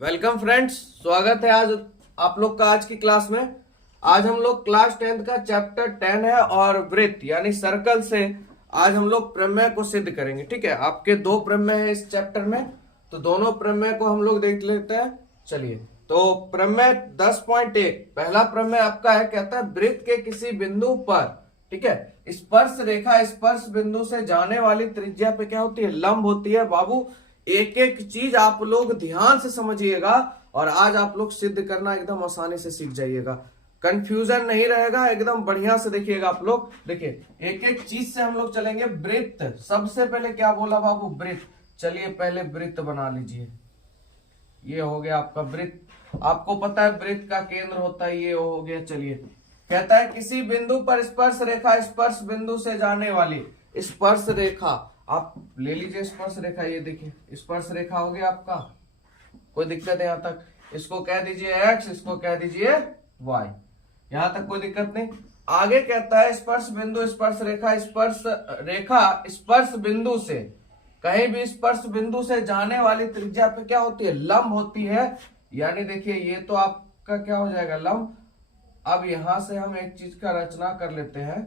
Welcome friends, स्वागत है आज आप लोग का आज की क्लास में। आज हम लोग क्लास 10th का चैप्टर 10 है और वृत्त यानी सर्कल से आज हम लोग प्रमेय को सिद्ध करेंगे। ठीक है, आपके दो प्रमेय है इस चैप्टर में, तो दोनों प्रमेय को हम लोग देख लेते हैं। चलिए, तो प्रमेय 10.1 पहला प्रमेय आपका है, कहता है वृत्त के किसी बिंदु पर, ठीक है, स्पर्श रेखा स्पर्श बिंदु से जाने वाली त्रिज्या पे क्या होती है, लंब होती है। बाबू एक एक चीज आप लोग ध्यान से समझिएगा और आज आप लोग सिद्ध करना एकदम आसानी से सीख जाइएगा, कंफ्यूजन नहीं रहेगा, एकदम बढ़िया से देखिएगा आप लोग। देखिए एक एक चीज से हम लोग चलेंगे। वृत्त, सबसे पहले क्या बोला बाबू, वृत्त। चलिए पहले वृत्त बना लीजिए, ये हो गया आपका वृत्त। आपको पता है वृत्त का केंद्र होता है, ये हो गया। चलिए, कहता है किसी बिंदु पर स्पर्श रेखा स्पर्श बिंदु से जाने वाली स्पर्श रेखा, आप ले लीजिए स्पर्श रेखा, ये देखिए स्पर्श रेखा हो गया आपका, कोई दिक्कत है यहाँ तक? इसको कह दीजिए x, इसको कह दीजिए y, यहां तक कोई दिक्कत नहीं। आगे कहता है स्पर्श बिंदु स्पर्श रेखा स्पर्श बिंदु से, कहीं भी स्पर्श बिंदु से जाने वाली त्रिज्या पे क्या होती है, लंब होती है। यानी देखिए ये तो आपका क्या हो जाएगा, लंब। अब यहां से हम एक चीज का रचना कर लेते हैं,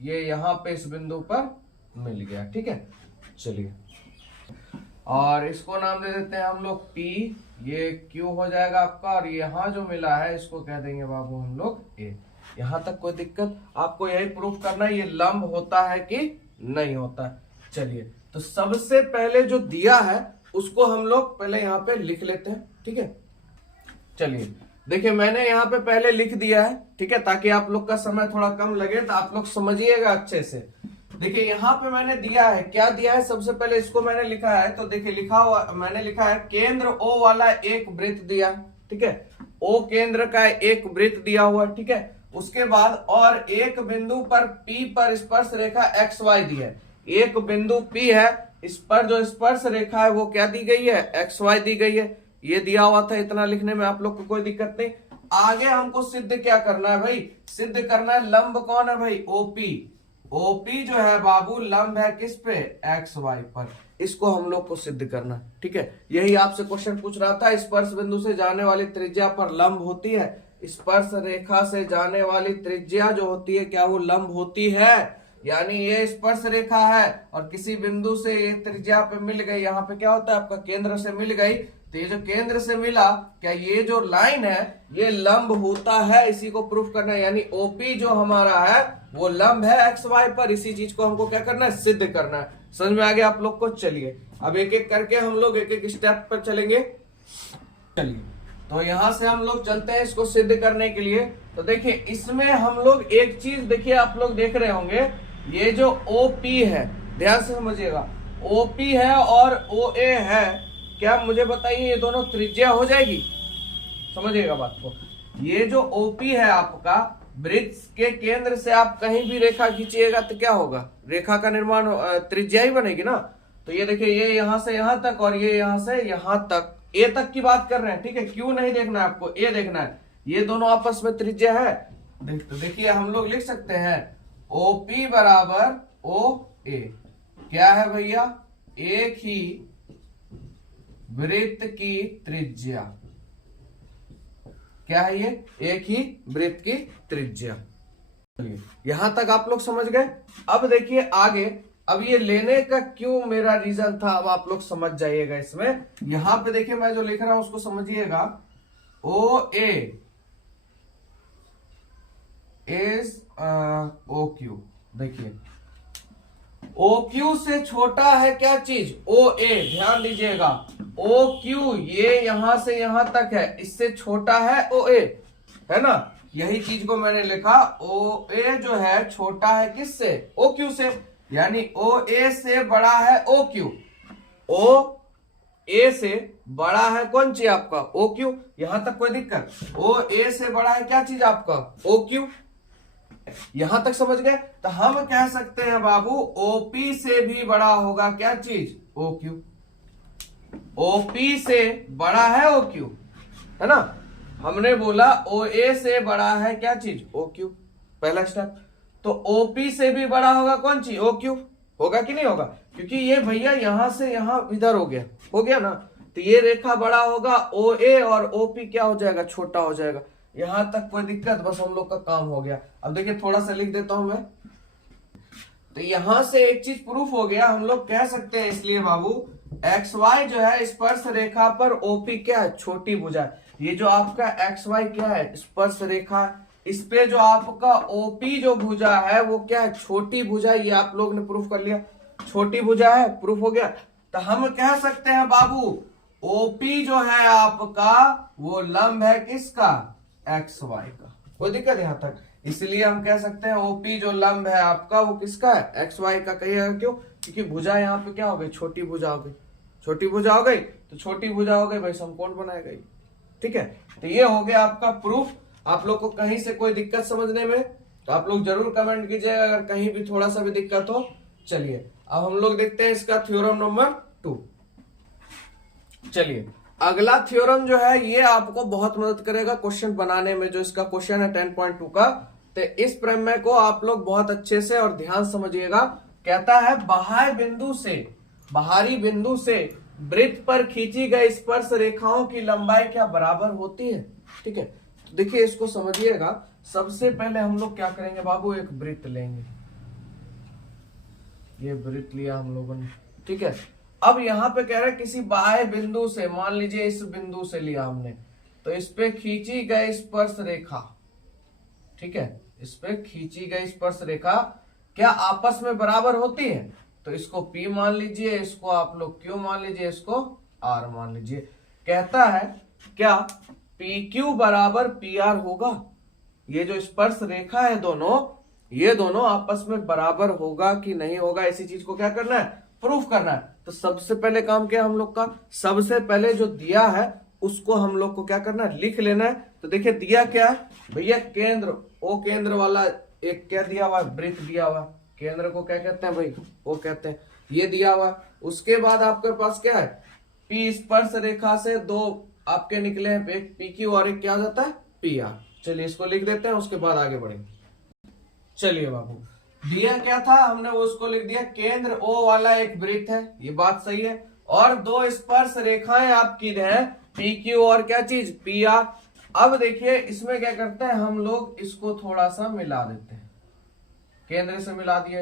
ये यहां पे इस बिंदु पर मिल गया, ठीक है। चलिए, और इसको नाम दे देते हैं हम लोग P, ये Q हो जाएगा आपका, और यहाँ जो मिला है इसको कह देंगे बाबू हम लोग A। यहां तक कोई दिक्कत? आपको यही प्रूफ करना है ये लंब होता है कि नहीं होता है। चलिए, तो सबसे पहले जो दिया है उसको हम लोग पहले यहाँ पे लिख लेते हैं, ठीक है। चलिए देखिए, मैंने यहाँ पे पहले लिख दिया है, ठीक है, ताकि आप लोग का समय थोड़ा कम लगे, तो आप लोग समझिएगा अच्छे से। देखिए यहाँ पे मैंने दिया है, क्या दिया है, सबसे पहले इसको मैंने लिखा है, तो देखिए लिखा हुआ मैंने लिखा है केंद्र O वाला एक वृत्त दिया, ठीक है, O केंद्र का एक वृत्त दिया हुआ, ठीक है। उसके बाद और एक बिंदु पर P पर स्पर्श रेखा XY दी है। एक बिंदु P है, इस पर जो स्पर्श रेखा है वो क्या दी गई है, XY दी गई है। ये दिया हुआ था, इतना लिखने में आप लोग को कोई दिक्कत नहीं। आगे हमको सिद्ध क्या करना है भाई, सिद्ध करना है लंब कौन है भाई, OP। OP जो है बाबू लंब है किस पे, XY पर। इसको हम लोग को सिद्ध करना है, ठीक है। यही आपसे क्वेश्चन पूछ रहा था, स्पर्श बिंदु से जाने वाली त्रिज्या पर लंब होती है, स्पर्श रेखा से जाने वाली त्रिज्या जो होती है क्या वो लंब होती है। यानी ये स्पर्श रेखा है और किसी बिंदु से ये त्रिज्या पे मिल गई, यहाँ पे क्या होता है आपका केंद्र से मिल गई, तो ये जो केंद्र से मिला, क्या ये जो लाइन है ये लंब होता है, इसी को प्रूफ करना है। यानी OP जो हमारा है वो लंब है XY पर, इसी चीज को हमको क्या करना है, सिद्ध करना है। समझ में आ गया आप लोग को? चलिए अब एक एक करके हम लोग एक एक स्टेप पर चलेंगे। चलिए, तो यहां से हम लोग चलते हैं इसको सिद्ध करने के लिए। तो देखिए इसमें हम लोग एक चीज देखिए, आप लोग देख रहे होंगे, ये जो OP है, ध्यान से समझिएगा, OP है और OA है, क्या मुझे बताइए ये दोनों त्रिज्या हो जाएगी? समझिएगा बात को। ये जो OP है आपका, वृत्त के केंद्र से आप कहीं भी रेखा खींचिएगा तो क्या होगा, रेखा का निर्माण त्रिज्या ही बनेगी ना। तो ये देखिए, ये यहां से यहां तक और ये यहां से यहां तक, A तक की बात कर रहे हैं, ठीक है। Q नहीं देखना है आपको, A देखना है। ये दोनों आपस में त्रिज्या है। तो देखिए हम लोग लिख सकते हैं OP बराबर OA, क्या है भैया, एक ही वृत्त की त्रिज्या। क्या है ये, एक ही वृत्त की त्रिज्या। यहां तक आप लोग समझ गए। अब देखिए आगे, अब ये लेने का क्यों मेरा रीजन था, अब आप लोग समझ जाइएगा इसमें। यहां पे देखिए मैं जो लिख रहा हूं उसको समझिएगा, OA इज OQ। देखिए OQ से छोटा है क्या चीज, OA, ध्यान दीजिएगा। OQ ये यहां से यहां तक है, इससे छोटा है OA, है ना। यही चीज को मैंने लिखा, OA जो है छोटा है किससे, OQ से। यानी OA से बड़ा है OQ, OA से बड़ा है कौन चीज आपका, OQ। यहां तक कोई दिक्कत? OA से बड़ा है क्या चीज आपका, OQ। यहां तक समझ गए? तो हम कह सकते हैं बाबू OP से भी बड़ा होगा क्या चीज, OQ। OP से बड़ा है OQ, है ना। हमने बोला OA से बड़ा है क्या चीज, OQ, पहला स्टेप। तो OP से भी बड़ा होगा कौन चीज, OQ, होगा कि नहीं होगा, क्योंकि ये भैया यहां से यहां इधर हो गया ना। तो ये रेखा बड़ा होगा ओ ए और OP क्या हो जाएगा, छोटा हो जाएगा। यहां तक कोई दिक्कत, बस हम लोग का काम हो गया। अब देखिए थोड़ा सा लिख देता हूं मैं। तो यहां से एक चीज प्रूफ हो गया, हम लोग कह सकते हैं इसलिए बाबू XY जो है स्पर्श रेखा पर OP क्या है, छोटी भुजा। ये जो आपका XY क्या है, स्पर्श रेखा, इस पे जो आपका OP जो भुजा है वो क्या है, छोटी भुजा। ये आप लोग ने प्रूफ कर लिया, छोटी भुजा है, प्रूफ हो गया। तो हम कह सकते हैं बाबू OP जो है आपका वो लंब है किसका, XY का। कोई दिक्कत यहां तक? इसलिए हम कह सकते हैं OP जो लंब है आपका वो किसका है, XY का। कहिएगा क्यों, क्योंकि भुजा यहाँ पे क्या हो गई, छोटी भुजा हो गई। छोटी भुजा हो गई तो छोटी भुजा हो गई भाई, समकोण बनाएगा ये। ठीक है, तो ये हो गया आपका प्रूफ। आप लोग को कहीं से कोई दिक्कत समझने में तो आप लोग जरूर कमेंट कीजिए, अगर कहीं भी थोड़ा सा भी दिक्कत हो। चलिए अब हम लोग देखते हैं इसका थ्योरम नंबर 2। चलिए अगला थ्योरम जो है ये आपको बहुत मदद करेगा क्वेश्चन बनाने में। जो इसका क्वेश्चन है 10.2 का, तो इस प्रमेय को आप लोग बहुत अच्छे से और ध्यान समझिएगा। कहता है बाहरी बिंदु से वृत्त पर खींची गई स्पर्श रेखाओं की लंबाई क्या बराबर होती है। ठीक है, तो देखिए इसको समझिएगा। सबसे पहले हम लोग क्या करेंगे बाबू, एक वृत्त लेंगे। ये वृत्त लिया हम लोगों ने, ठीक है। अब यहाँ पे कह रहा है किसी बाह्य बिंदु से, मान लीजिए इस बिंदु से लिया हमने, तो इस पे खींची गई स्पर्श रेखा, ठीक है, इस पे खींची गई स्पर्श रेखा क्या आपस में बराबर होती है। तो इसको P मान लीजिए, इसको आप लोग Q मान लीजिए, इसको R मान लीजिए। कहता है क्या PQ बराबर PR होगा। ये जो स्पर्श रेखा है दोनों, ये दोनों आपस में बराबर होगा कि नहीं होगा, इसी चीज को क्या करना है, प्रूफ करना है। तो सबसे पहले काम क्या हम लोग का, सबसे पहले जो दिया है उसको हम लोग को क्या करना है, लिख लेना है। तो देखिए दिया क्या है भैया, केंद्र, ओ केंद्र वाला एक क्या दिया हुआ, वृत्त दिया हुआ। केंद्र को क्या कहते हैं भाई, वो कहते हैं, ये दिया हुआ। उसके बाद आपके पास क्या है, P स्पर्श रेखा से दो आपके निकले हैं, एक PQ और एक क्या हो जाता है PR। चलिए इसको लिख देते हैं, उसके बाद आगे बढ़ेंगे। चलिए बाबू, दिया क्या था हमने, वो उसको लिख दिया, केंद्र O वाला एक वृत्त है, ये बात सही है, और दो स्पर्श रेखाएं आपकी हैं PQ और क्या चीज PR। अब देखिए इसमें क्या करते हैं हम लोग, इसको थोड़ा सा मिला देते हैं, केंद्र से मिला दिया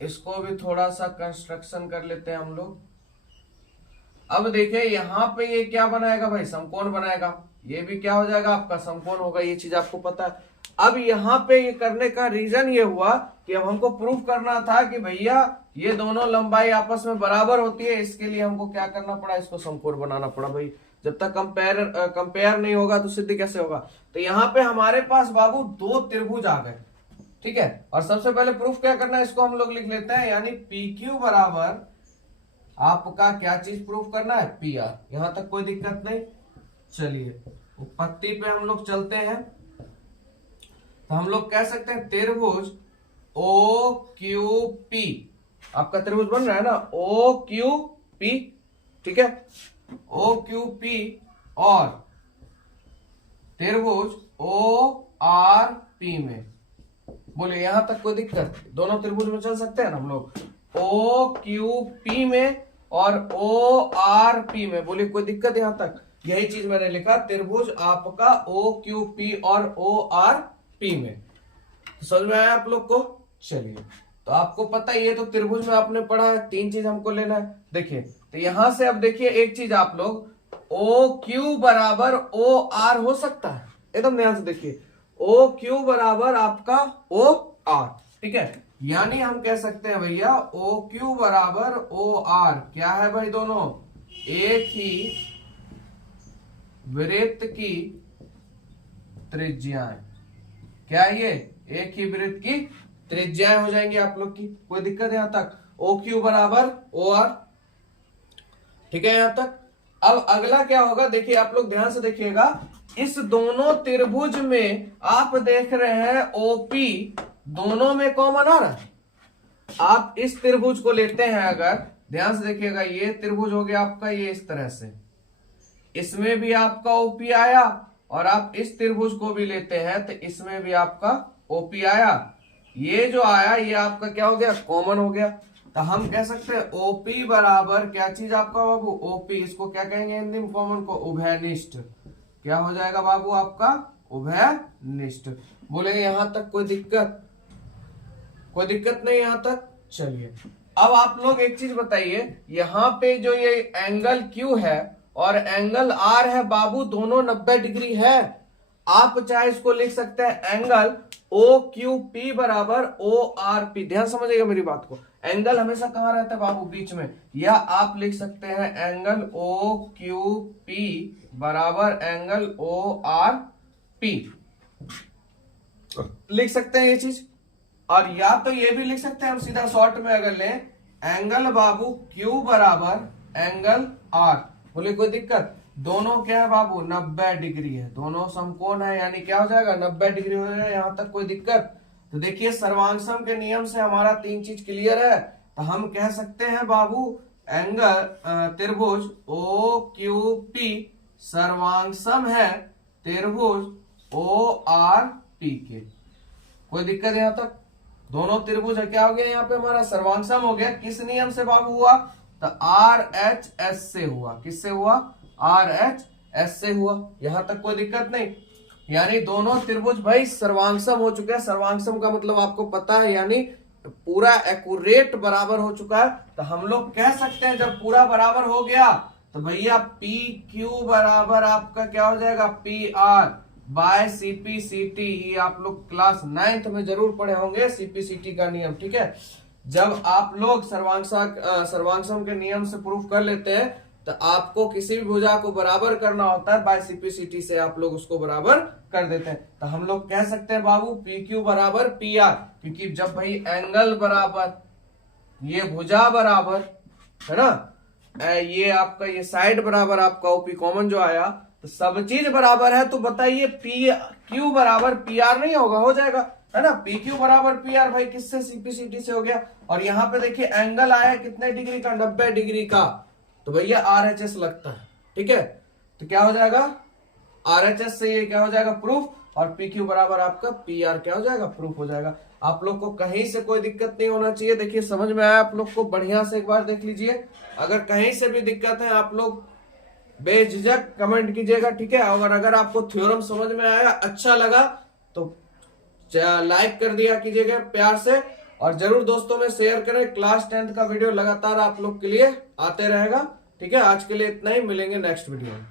इसको भी थोड़ा सा कंस्ट्रक्शन कर लेते हैं हम लोग। अब देखिए यहाँ पे ये क्या बनाएगा भाई, समकोण बनाएगा। ये भी क्या हो जाएगा आपका, समकोण होगा, ये चीज आपको पता है। अब यहाँ पे ये करने का रीजन ये हुआ कि अब हमको प्रूफ करना था कि भैया ये दोनों लंबाई आपस में बराबर होती है। इसके लिए हमको क्या करना पड़ा, इसको समकोण बनाना पड़ा भाई। जब तक कंपेयर नहीं होगा तो सिद्ध कैसे होगा। तो यहाँ पे हमारे पास बाबू दो त्रिभुज आ गए, ठीक है। और सबसे पहले प्रूफ क्या करना है, इसको हम लोग लिख लेते हैं, यानी PQ बराबर आपका क्या चीज प्रूफ करना है, PR। यहां तक कोई दिक्कत नहीं। चलिए उत्पत्ति पे हम लोग चलते हैं। तो हम लोग कह सकते हैं त्रिभुज OQP, आपका त्रिभुज बन रहा है ना OQP, ठीक है, OQP और त्रिभुज ORP में, बोले यहां तक कोई दिक्कत, दोनों त्रिभुज में चल सकते हैं ना हम लोग, OQP में और ORP में, बोले कोई दिक्कत यहां तक। यही चीज मैंने लिखा, त्रिभुज आपका OQP और ORP में। समझ में आया आप लोग को। चलिए तो आपको पता है, ये तो त्रिभुज में आपने पढ़ा है, तीन चीज हमको लेना है। देखिए तो यहां से अब देखिए एक चीज आप लोग, OQ बराबर OR हो सकता है, एकदम ध्यान से देखिए, OQ बराबर आपका OR, ठीक है। यानी हम कह सकते हैं भैया OQ बराबर OR क्या है भाई, दोनों एक ही वृत्त की त्रिज्याएं, क्या ये एक ही वृत्त की त्रिज्याएं हो जाएंगी आप लोग की। कोई दिक्कत है यहां तक, OQ बराबर OR, ठीक है यहां तक। अब अगला क्या होगा, देखिए आप लोग ध्यान से देखिएगा, इस दोनों त्रिभुज में आप देख रहे हैं OP दोनों में कॉमन आ रहा है। आप इस त्रिभुज को लेते हैं, अगर ध्यान से देखिएगा, ये त्रिभुज हो गया आपका, ये इस तरह से, इसमें भी आपका OP आया, और आप इस त्रिभुज को भी लेते हैं तो इसमें भी आपका OP आया। ये जो आया ये आपका क्या हो गया, कॉमन हो गया। तो हम कह सकते हैं ओपी बराबर क्या चीज आपका बाबू, ओपी, इसको क्या कहेंगे हिंदी में कॉमन को, उभयनिष्ठ। क्या हो जाएगा बाबू आपका, उभयनिष्ठ। बोलेंगे यहां तक कोई दिक्कत, कोई दिक्कत नहीं यहां तक। चलिए अब आप लोग एक चीज बताइए, यहाँ पे जो ये एंगल Q है और एंगल R है बाबू, दोनों 90 डिग्री है। आप चाहे इसको लिख सकते हैं एंगल OQP बराबर ORP। ध्यान समझिएगा मेरी बात को, एंगल हमेशा कहां रहता है बाबू, बीच में। या आप लिख सकते हैं एंगल OQP बराबर एंगल ORP, लिख सकते हैं ये चीज। और या तो ये भी लिख सकते हैं हम सीधा शॉर्ट में अगर लें, एंगल बाबू Q बराबर एंगल R। बोले कोई दिक्कत, दोनों क्या है बाबू 90 डिग्री है, दोनों समकोण है, यानी क्या हो जाएगा 90 डिग्री हो जाएगा। यहां तक कोई दिक्कत। तो देखिए सर्वांगसम के नियम से हमारा 3 चीज क्लियर है। तो हम कह सकते हैं बाबू एंगल त्रिभुज OQP सर्वांगसम है त्रिभुज ORP के। कोई दिक्कत यहां तक, दोनों त्रिभुज है, क्या हो गया यहाँ पे हमारा सर्वांगसम हो गया। किस नियम से बाबू हुआ, तो RHS से हुआ। किससे हुआ, RHS से हुआ। यहां तक कोई दिक्कत नहीं, यानी दोनों त्रिभुज भाई सर्वांगसम हो चुके हैं। सर्वांगसम का मतलब आपको पता है, यानी पूरा एक्यूरेट बराबर हो चुका है। तो हम लोग कह सकते हैं जब पूरा बराबर हो गया तो भैया PQ बराबर आपका क्या हो जाएगा, PR बाय CPCT। ये आप लोग क्लास 9th में जरूर पढ़े होंगे CPCT का नियम, ठीक है। जब आप लोग सर्वांगसम के नियम से प्रूफ कर लेते हैं तो आपको किसी भी भुजा को बराबर करना होता है, बाय CPCT से आप लोग उसको बराबर कर देते हैं। तो हम लोग कह सकते हैं बाबू PQ बराबर PR, क्योंकि जब भाई एंगल बराबर, ये भुजा बराबर है ना, ये आपका ये साइड बराबर, आपका OP कॉमन जो आया, तो सब चीज बराबर है। तो बताइए PQ बराबर PR नहीं होगा, हो जाएगा है ना। PQ बराबर PR भाई किससे, CPCT से हो गया। और यहाँ पे देखिए एंगल आया कितने डिग्री का, 90 डिग्री का, तो भैया RHS लगता है, ठीक है। तो क्या हो जाएगा, RHS से ये क्या हो जाएगा प्रूफ, और PQ बराबर आपका PR क्या हो जाएगा, प्रूफ हो जाएगा। आप लोग को कहीं से कोई दिक्कत नहीं होना चाहिए। देखिए समझ में आया आप लोग को, बढ़िया से एक बार देख लीजिए। अगर कहीं से भी दिक्कत है आप लोग बेझिझक कमेंट कीजिएगा, ठीक है। और अगर आपको थ्योरम समझ में आया, अच्छा लगा, तो लाइक कर दिया कीजिएगा प्यार से, और जरूर दोस्तों में शेयर करें। क्लास 10th का वीडियो लगातार आप लोग के लिए आते रहेगा, ठीक है। आज के लिए इतना ही, मिलेंगे नेक्स्ट वीडियो में।